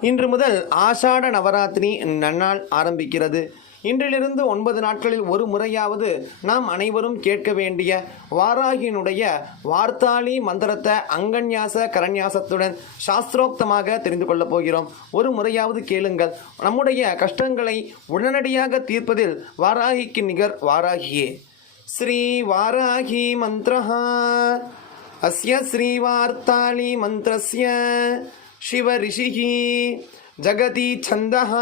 இன்று முதல் ஆஷாட நவராத்திரி நன்னாள் ஆரம்பிக்கிறது. இன்றிலிருந்து ஒன்பது நாட்களில் ஒரு முறையாவது நாம் அனைவரும் கேட்க வேண்டிய வாராகியினுடைய வார்த்தாளி மந்திரத்தை அங்கன்யாச கரண்யாசத்துடன் சாஸ்திரோக்தமாக தெரிந்து கொள்ளப் போகிறோம். ஒரு முறையாவது கேளுங்கள். நம்முடைய கஷ்டங்களை உடனடியாக தீர்ப்பதில் வாராகிக்கு நிகர் வாராகியே. ஸ்ரீ வாராகி மந்திரஹா. அஸ்ய ஸ்ரீவார்த்தாளி மந்திரஸ்ய. श्रीवार्तालीमन्त्रस्य शिवऋषिः जगति छन्दः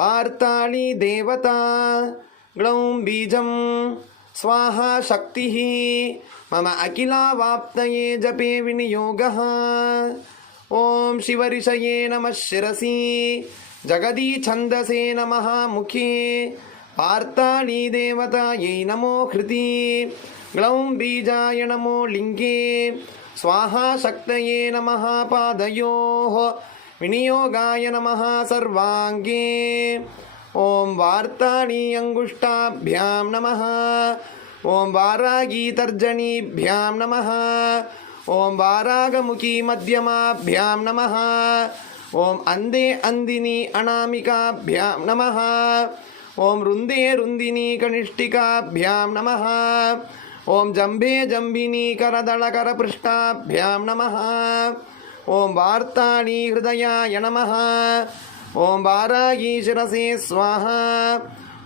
वार्ताली देवता, ग्लौं बीजं स्वाहा शक्तिः। मम अखिलावाप्तये जपे विनियोगः। ॐ शिवऋषये नमः शिरसि। जगदी छन्दसे नमः मुखे। वार्ताली देवतायै नमो हृति ग्लौं बीजाय नमो लिङ्गे स्वाहा शक्तये नमः पादयोः विनियोगाय नमः सर्वाङ्गे ॐ वार्ताणी अङ्गुष्ठाभ्यां नमः ॐ वारागीतर्जनीभ्यां नमः ॐ वारागमुखी मध्यमाभ्यां नमः ॐ अन्धे अन्दिनी अनामिकाभ्यां नमः ॐ रुन्दे रुन्दिनी कनिष्ठिकाभ्यां नमः ॐ जम्बे जम्बिनी करदलकरपृष्ठाभ्यां नमः। ॐ वार्ताणी हृदयाय नमः। ॐ वारागी शिरसे स्वाहा।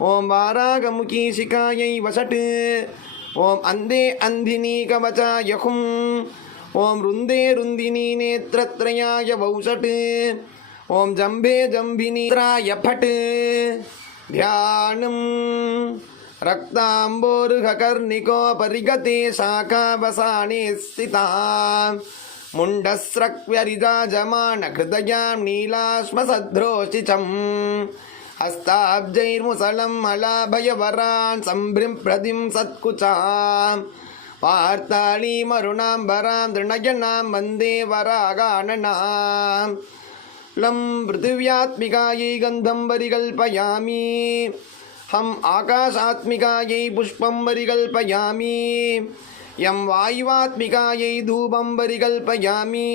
ॐ वारागमुखी शिखायै वषट्। ॐ अन्धे अन्धिनी कवचाय हुम्। ॐ रुन्दे रुन्दिनी नेत्रत्रयाय वौषट्। ॐ जम्बे जम्बिनीत्राय फट्। ध्यानम्। रक्ताम्बोरुहकर्णिकोपरिगते शाखावसाने स्थिता मुण्डस्रक्व्यरिजाजमानहृदयां नीलाश्मसद्रोषिचम् हस्ताब्जैर्मुसलं मलाभयवरान् सम्भृम्प्रतिं सत्कुचाम् वार्तालीमरुणाम्बरां दृणयनां वन्दे वरागाननाम् लं पृथिव्यात्मिकायै गन्धं ஹம் ஆகாசாத்மிகாயை புஷ்பம் வரிகல்பயாமி எம் வாயுவாத்மிகாயை தூபம் வரிகல்பயாமி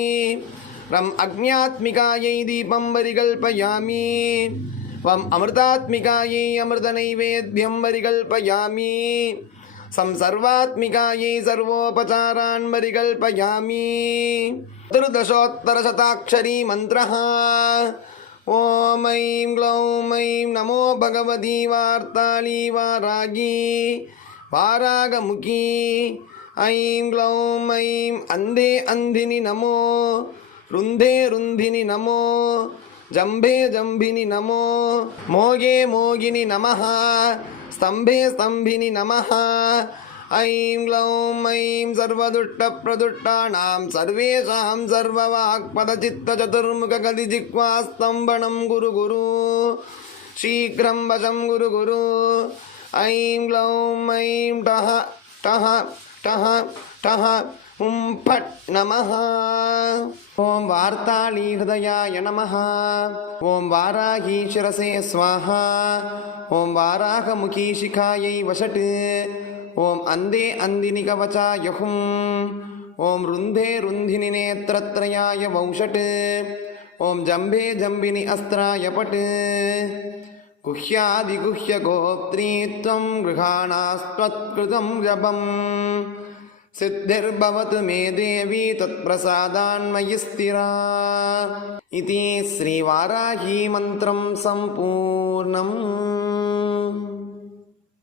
ரம் அக்ஞாத்மிகாயை தீபம் வரிகல்பயாமி வம் அமிர்தாத்மிகாயை அமிர்த நைவேத்தியம் வரிகல்பயாமி சம் சர்வாத்மிகாயை சர்வோபச்சாரான் வரிகல்பயாமி திருதசோத்தரசதாட்சரி மந்திரஹா. ஓம் ஐம் க்ளௌம் ஐம் நமோ பகவதி வார்த்தாளி வாராகி வாராகமுகி. ஐம் க்ளௌம் ஐம் அந்தே அந்தினி நமோ ருந்தே ருந்தினி நமோ ஜம்பே ஜம்பினி நமோ மோகே மோகினி நமஹ ஸ்தம்பே ஸ்தம்பினி நமஹ ऐं ग्लौं ऐं सर्वदुष्टप्रदुष्टानां सर्वेषां सर्ववाक्पदचित्तचतुर्मुखगदिजिह्वास्तम्भनं गुरु गुरु शीघ्रं वशं गुरु गुरु ऐं ग्लौं ऐं टः टः टः टः हुं फट् नमः ॐ वार्ताली हृदयाय नमः ॐ वाराही शिरसे स्वाहा ॐ वाराहमुखी शिखायै वषट् ॐ अन्धे अन्दिनि कवचाय हुम् ॐ रुन्धे रुन्धिनि नेत्रत्रयाय वंषट् ॐ जम्भे जम्बिनि अस्त्राय पट् गुह्यादिगुह्यगोप्त्री त्वं गृहाणास्त्वत्कृतं जपम् सिद्धिर्भवतु मे देवी तत्प्रसादान्मयि स्थिरा इति श्रीवाराही मन्त्रं सम्पूर्णम्